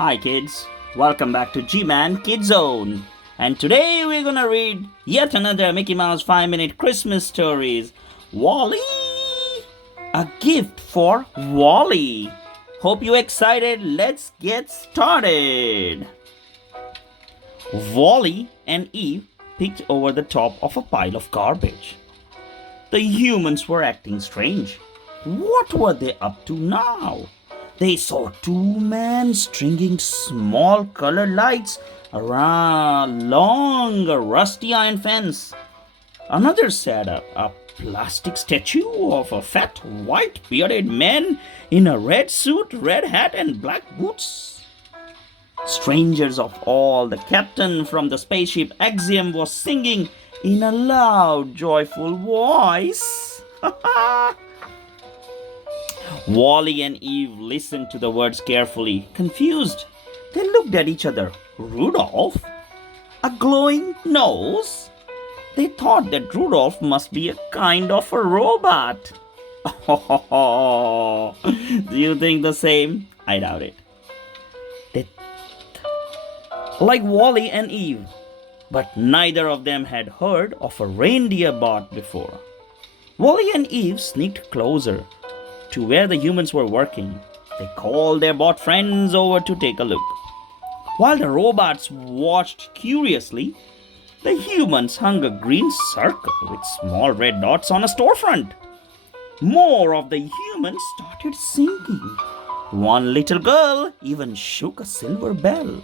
Hi kids, welcome back to G-Man Kid Zone. And today we're gonna read yet another Mickey Mouse 5-minute Christmas stories. Wally! A gift for Wally. Hope you're excited. Let's get started. Wally and Eve peeked over the top of a pile of garbage. The humans were acting strange. What were they up to now? They saw two men stringing small colored lights along a rusty iron fence. Another set up a plastic statue of a fat, white bearded man in a red suit, red hat, and black boots. Strangers of all, the captain from the spaceship Axiom was singing in a loud, joyful voice. Wally and Eve listened to the words carefully, confused. They looked at each other. Rudolph? A glowing nose? They thought that Rudolph must be a kind of a robot. Do you think the same? I doubt it. They like Wally and Eve, but neither of them had heard of a reindeer bot before. Wally and Eve sneaked closer to where the humans were working. They called their bot friends over to take a look. While the robots watched curiously, the humans hung a green circle with small red dots on a storefront. More of the humans started singing. One little girl even shook a silver bell.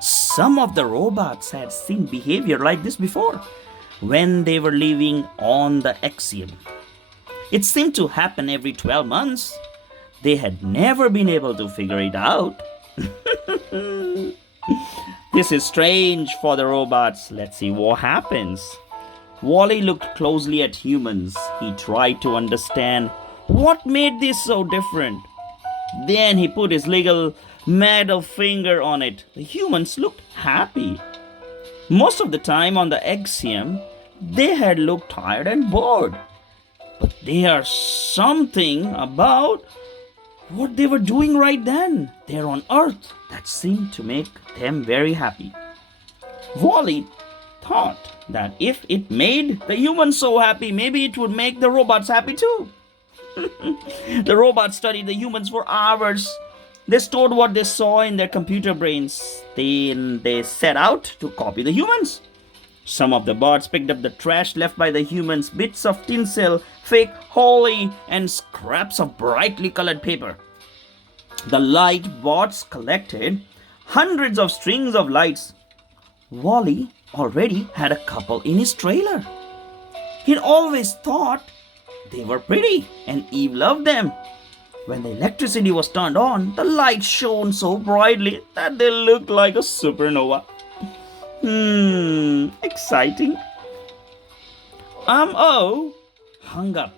Some of the robots had seen behavior like this before when they were living on the Axiom. It seemed to happen every 12 months. They had never been able to figure it out. This is strange for the robots. Let's see what happens. Wally looked closely at humans. He tried to understand what made this so different. Then he put his little middle finger on it. The humans looked happy. Most of the time on the Axiom, they had looked tired and bored. But there's something about what they were doing right then, there on Earth, that seemed to make them very happy. Wally thought that if it made the humans so happy, maybe it would make the robots happy too. The robots studied the humans for hours. They stored what they saw in their computer brains. Then they set out to copy the humans. Some of the bots picked up the trash left by the humans, bits of tinsel, fake holly, and scraps of brightly colored paper. The light bots collected hundreds of strings of lights. Wally already had a couple in his trailer. He'd always thought they were pretty, and Eve loved them. When the electricity was turned on, the lights shone so brightly that they looked like a supernova. Exciting. Hung up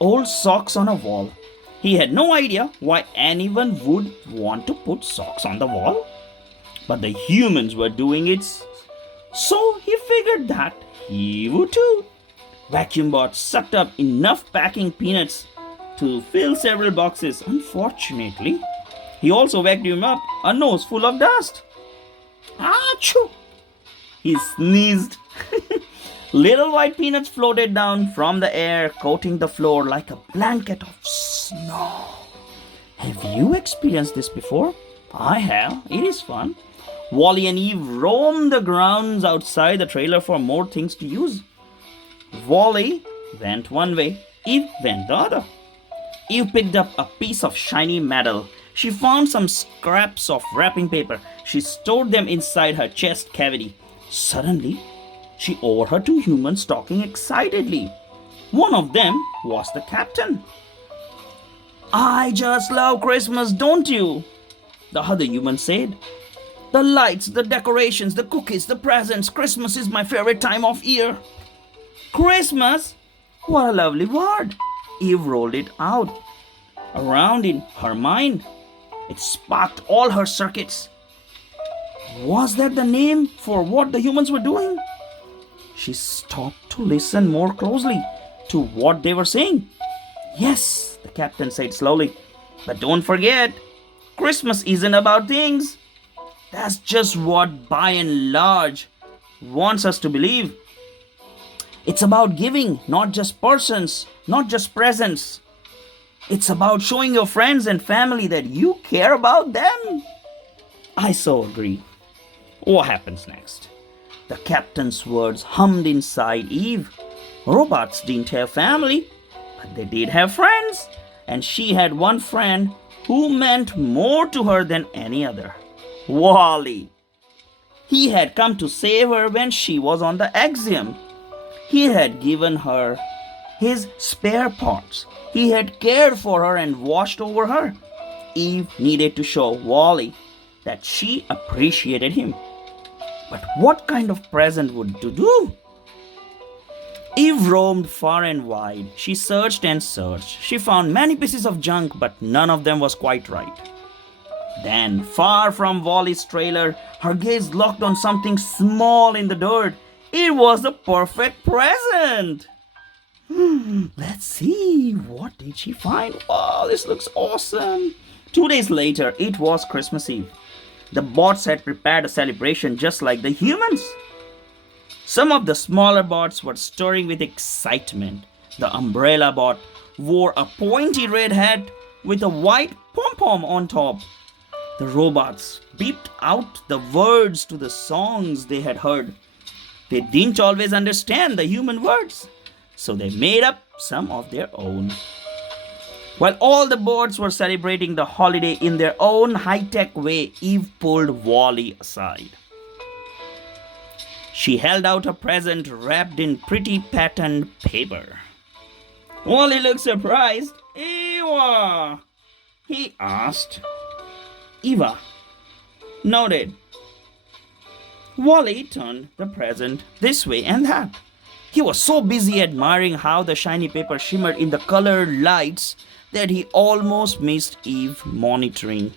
old socks on a wall. He had no idea why anyone would want to put socks on the wall. But the humans were doing it, so he figured that he would too. Vacuum bot sucked up enough packing peanuts to fill several boxes. Unfortunately, he also vacuumed up a nose full of dust. Achoo! He sneezed. Little white peanuts floated down from the air, coating the floor like a blanket of snow. Have you experienced this before? I have. It is fun. Wally and Eve roamed the grounds outside the trailer for more things to use. Wally went one way, Eve went the other. Eve picked up a piece of shiny metal. She found some scraps of wrapping paper. She stored them inside her chest cavity. Suddenly, she overheard two humans talking excitedly. One of them was the captain. I just love Christmas, don't you? The other human said. The lights, the decorations, the cookies, the presents. Christmas is my favorite time of year. Christmas? What a lovely word. Eve rolled it out around in her mind. It sparked all her circuits. Was that the name for what the humans were doing? She stopped to listen more closely to what they were saying. Yes, the captain said slowly. But don't forget, Christmas isn't about things. That's just what, by and large, wants us to believe. It's about giving, not just persons, not just presents. It's about showing your friends and family that you care about them. I so agree. What happens next? The captain's words hummed inside Eve. Robots didn't have family, but they did have friends. And she had one friend who meant more to her than any other. Wally. He had come to save her when she was on the axiom. He had given her his spare parts. He had cared for her and watched over her. Eve needed to show Wally that she appreciated him. But what kind of present would to do? Eve roamed far and wide. She searched and searched. She found many pieces of junk, but none of them was quite right. Then, far from Wally's trailer, her gaze locked on something small in the dirt. It was the perfect present. Let's see, what did she find? Wow, this looks awesome. 2 days later, it was Christmas Eve. The bots had prepared a celebration just like the humans. Some of the smaller bots were stirring with excitement. The umbrella bot wore a pointy red hat with a white pom-pom on top. The robots beeped out the words to the songs they had heard. They didn't always understand the human words, so they made up some of their own. While all the bots were celebrating the holiday in their own high-tech way, Eve pulled Wally aside. She held out a present wrapped in pretty patterned paper. Wally looked surprised. "Eva?" he asked. Eva nodded. Wally turned the present this way and that. He was so busy admiring how the shiny paper shimmered in the colored lights that he almost missed Eve monitoring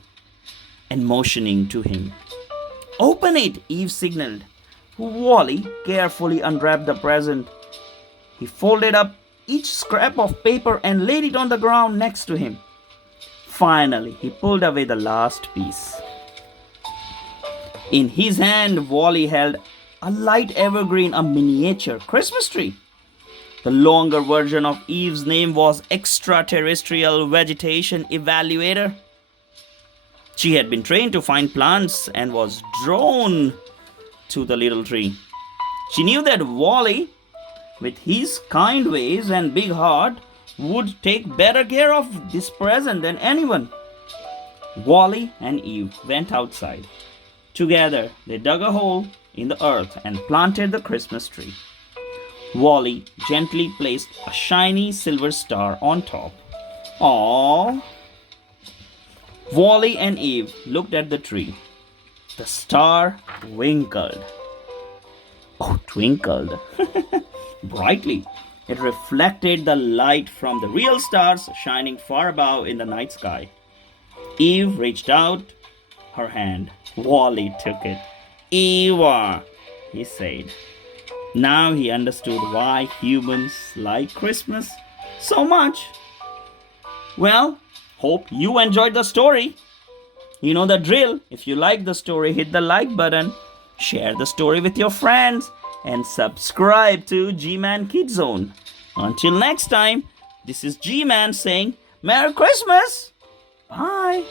and motioning to him. "Open it," Eve signaled. Wally carefully unwrapped the present. He folded up each scrap of paper and laid it on the ground next to him. Finally, he pulled away the last piece. In his hand, Wally held a light evergreen, a miniature Christmas tree. The longer version of Eve's name was Extraterrestrial Vegetation Evaluator. She had been trained to find plants and was drawn to the little tree. She knew that Wally, with his kind ways and big heart, would take better care of this present than anyone. Wally and Eve went outside. Together, they dug a hole in the earth and planted the Christmas tree. Wally gently placed a shiny silver star on top. Aww. Wally and Eve looked at the tree. The star twinkled. Oh, twinkled. Brightly. It reflected the light from the real stars shining far above in the night sky. Eve reached out her hand. Wally took it. "Eva," he said. Now he understood why humans like Christmas so much. Well, hope you enjoyed the story. You know the drill. If you like the story, hit the like button, share the story with your friends, and subscribe to G-Man Kid Zone. Until next time, this is G-Man saying Merry Christmas. Bye.